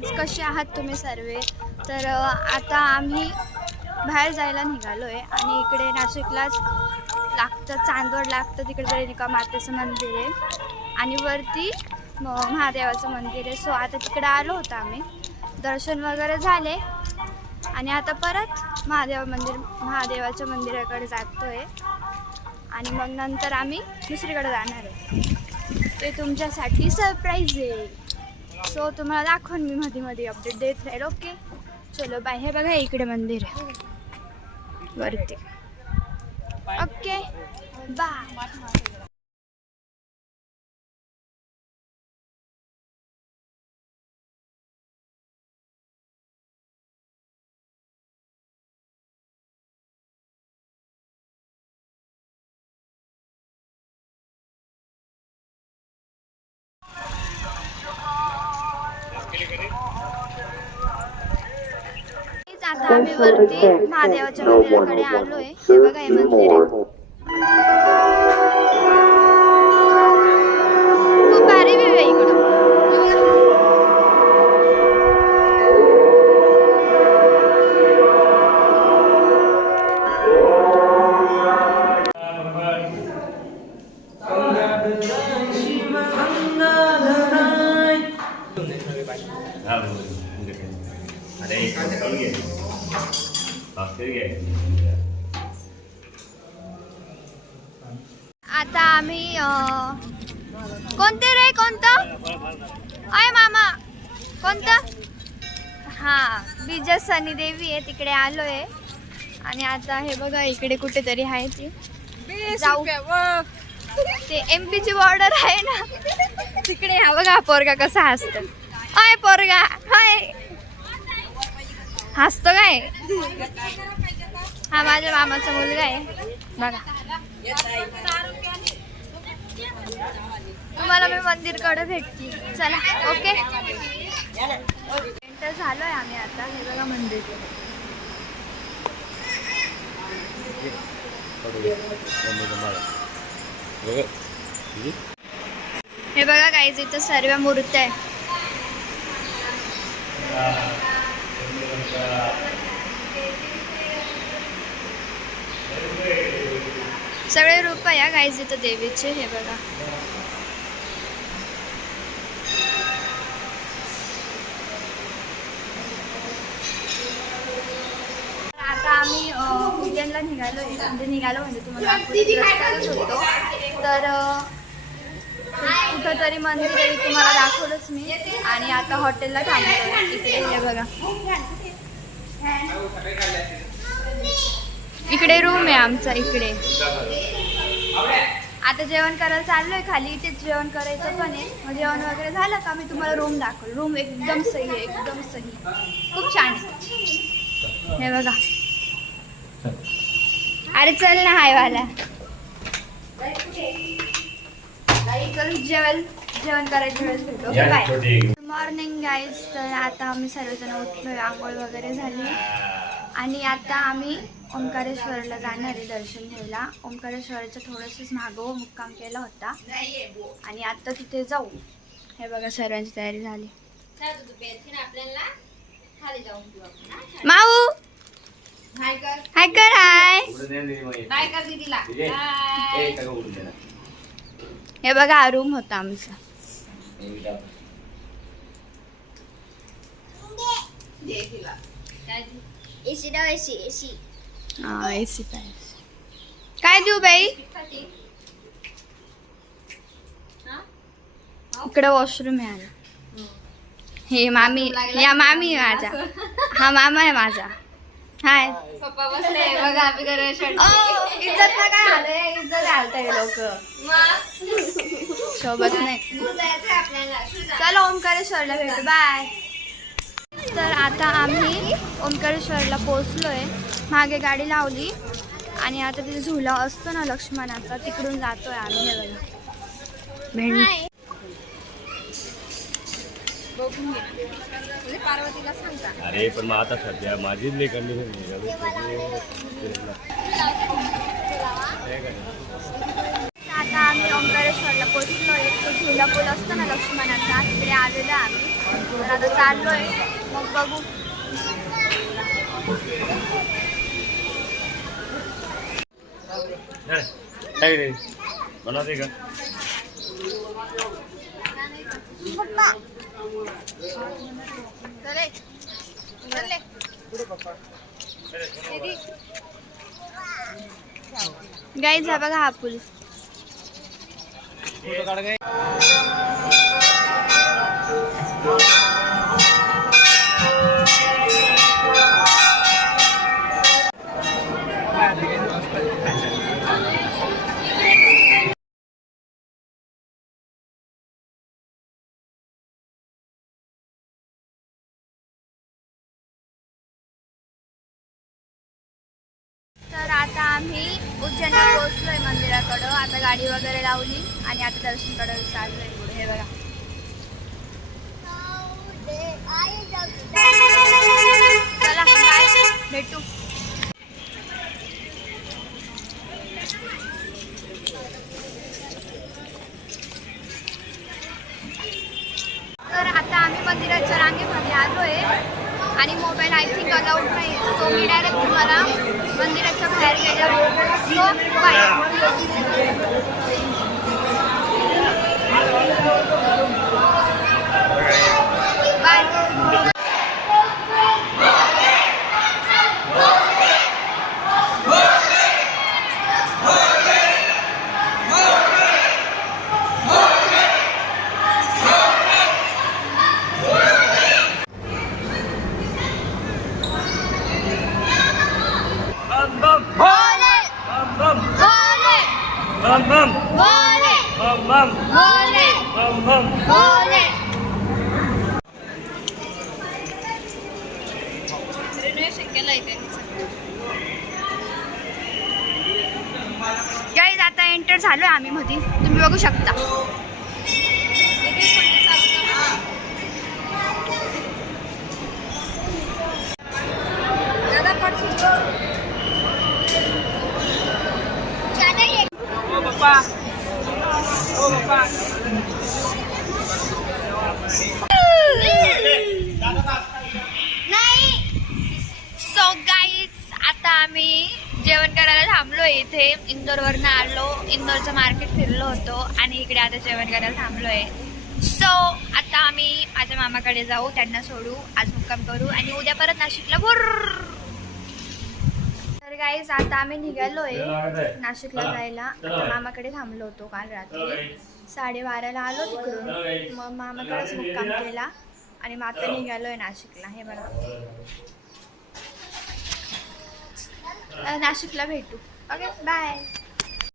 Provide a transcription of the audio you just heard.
Guys, कसे आहात तुम्ही सर्व? तर आता आम्ही बाहेर जायला निघालो आहे आणि इकडे नाशिकलाच लागतं, चांदवड लागतं, तिकडे रेणुका मातेचं मंदिर आहे आणि वरती महादेवाचं मंदिर आहे. सो आता तिकडे आलो होतो आम्ही, दर्शन वगैरे झाले आणि आता परत महादेवाच्या मंदिराकडे जातोय आणि मग नंतर आम्ही दुसरीकडे जाणार आहे. ते तुमच्यासाठी सरप्राईज आहे. सो तुम्हाला दाखवून मी मध्ये मध्ये अपडेट देत राहील. ओके, चलो बाय. हे बघा इकडे मंदिर आहे वरती. Okay bye. आता आम्ही वरती महादेवाच्या मंदिराकडे आलोय. हे बघा हे मंदिर आहे, खूप भारी व्ह्यू आहे इकडून. आता आम्ही कोणते रे, कोणतं आहे मामा, कोणतं? हां, बीजा सनी देवी आहे, तिकडे आलोय. आणि आता हे बघा इकडे कुठेतरी आहे ती जाऊ, ते MP ची बॉर्डर आहे ना तिकडे. हा बघा पोरगा कसा हसतो. अय पोरगा, हाय हसतो काय? हा माझ्या मामाचा मुलगा आहे बघा. तुम्हाला मी मंदिरकडे भेटते, चला. ओके, एंटर झालोय आम्ही आता. हे बघा मंदिर, हे बघा काहीच इथं सर्व मूर्त्या आहे. सगळे रूप आहे गाईज इथं देवीचे. हे बघा आता आम्ही उज्जैनला निघालो म्हणजे तुम्हाला रस्त्यातच होतो. तर कुठं तरी मंदिर आहे, तुम्हाला दाखवलंच मी. आणि आता हॉटेलला थांबलो इकडे. हे बघा इकडे रूम आहे आमचा. इकडे आता जेवण करायला चाललोय खाली, इथेच जेवण करायचं पण आहे. मग जेवण वगैरे झालं का मी तुम्हाला रूम दाखवलं. रूम एकदम सही आहे, एकदम सही, खूप छान आहे. हे बघा, अरे चल ना हाय वाला, जेवण करायच्या वेळेस भेटो. बाय. Good morning guys. तर आता आम्ही सर्वजण उठलोय, आंघोळ वगैरे झाली आणि आता आम्ही ओंकारेश्वरला जाणार आहे दर्शन घ्यायला. ओंकारेश्वरचं थोडंसंच मागं मुक्काम केला होता आणि आता तिथे जाऊ. हे बघा सर्वांची तयारी झाली. माऊ हाय कर, हाय. हे बघा हा रूम होता आमचा. एसी काय देऊ बाई? इकडे वॉशरूम आहे. हे मामी, या मामी आहे माझा. हा मामा आहे माझा. हाय पप्पा बसले बघा. आम्ही इज्जत ना काय आलंय, इज्जत घालताय लोक सोबत नाही. चला ओंकारेश्वरला भेटू. बाय. तर आता आम्ही ओंकारेश्वरला पोचलोय. मागे गाडी लावली आणि आता तिथे झुला असतो ना लक्ष्मणाचा, तिकडून जातोय आम्ही. हे बघा बघून घे, पार्वतीला सांगता. अरे पण मग आता सध्या माझीच नाही कंडिशन. आता आम्ही ओंकारेश्वरला पोचलोय. तो झुला पूल असतो ना लक्ष्मणाचा, तिकडे आलेलो आहे आम्ही. तर आता चाललोय, मग बघू. काय रे बनवते का? गाईज हा बघा हा पूल. तर आता आम्ही उज्जैनला पोहोचलोय मंदिराकडं. आता गाडी वगैरे लावली आणि आता दर्शन करायला चाललोय पुढे. हे बघा. चला बाय, भेटू. तर आता आम्ही मंदिराच्या रांगेमध्ये आलोय आणि मोबाईल आय थिंक अलाउड नाही, सो मी डायरेक्ट तुम्हाला मंदिराच्या बाहेर गेल्यावर सो बाय. बम बम भोले बम बम भोले बम बम भोले. गाईज आता एंटर झालोय आम्ही मध्ये, तुम्ही बघू शकता. सो गाईज आता आम्ही जेवण करायला थांबलोय इथे. इंदोरवरनं आलो, इंदोरचं मार्केट फिरलो होतो आणि इकडे आता जेवण करायला थांबलोय. सो आता आम्ही माझ्या मामाकडे जाऊ, त्यांना सोडू, आज मुक्काम करू आणि उद्या परत नाशिकला भुर्र. तर गाईज आता आम्ही निघालोय नाशिकला जायला. आता मामाकडे थांबलो होतो काल रात्री 12:30ला आलो तिकडून, मग मामाकडेच मुक्काम केला आणि मग आता निघालोय नाशिकला. हे बघा, नाशिकला भेटू. Okay bye.